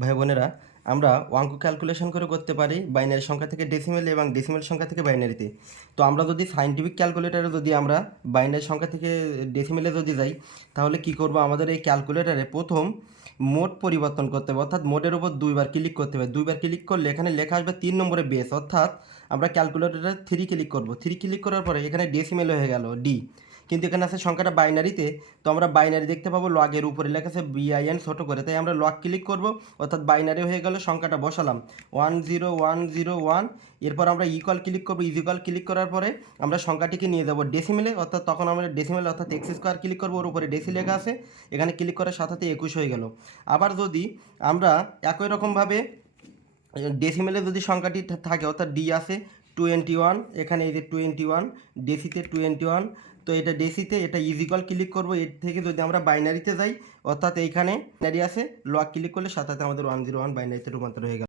ভাই বোনেরা, আমরা অঙ্ক ক্যালকুলেশন করে করতে পারি বাইনারি সংখ্যা থেকে ডেসিমেল এবং ডেসিমেল সংখ্যা থেকে বাইনারিতে। তো আমরা যদি সায়েন্টিফিক ক্যালকুলেটারে যদি আমরা বাইনারি সংখ্যা থেকে ডেসিমেলে যদি যাই, তাহলে কি করব? আমাদের এই ক্যালকুলেটারে প্রথম মোড পরিবর্তন করতে হবে, অর্থাৎ মোডের উপর দুইবার ক্লিক করতে হবে। দুইবার ক্লিক করলে এখানে লেখা আসবে 3 নম্বরে বেস, অর্থাৎ আমরা ক্যালকুলেটারে 3 ক্লিক করব। 3 ক্লিক করার পরে এখানে ডেসিমেল হয়ে গেল ডি, কিন্তু এখানে আছে সংখ্যাটা বাইনারিতে। তো আমরা বাইনারি দেখতে পাবো লগের উপরে লেখা আছে বিআইএন ছোটো করে, তাই আমরা লগ ক্লিক করব, অর্থাৎ বাইনারি হয়ে গেল। সংখ্যাটা বসালাম 10101। এরপর আমরা ইকুয়াল ক্লিক করবো। ইকুয়াল ক্লিক করার পরে আমরা সংখ্যাটিকে নিয়ে যাব ডেসিমেলে, অর্থাৎ তখন আমরা ডেসিমেল অর্থাৎ এক্স স্কোয়ার ক্লিক করবো, ওর উপরে ডেসি লেখা আছে, এখানে ক্লিক করার সাথে সাথে 21 হয়ে গেল। আবার যদি আমরা একই রকমভাবে ডেসিমেলে যদি সংখ্যাটি থাকে, অর্থাৎ ডি আছে 21, এখানে এই যে 21, ডেসিতে 21। তো এটা ডেসিতে, এটা ইজিক্যাল ক্লিক করবো। এর থেকে যদি আমরা বাইনারিতে যাই, অর্থাৎ এইখানে বাইনারি আছে, লগ ক্লিক করলে সাথে সাথে আমাদের 101 বাইনারিতে রূপান্তর হয়ে গেল।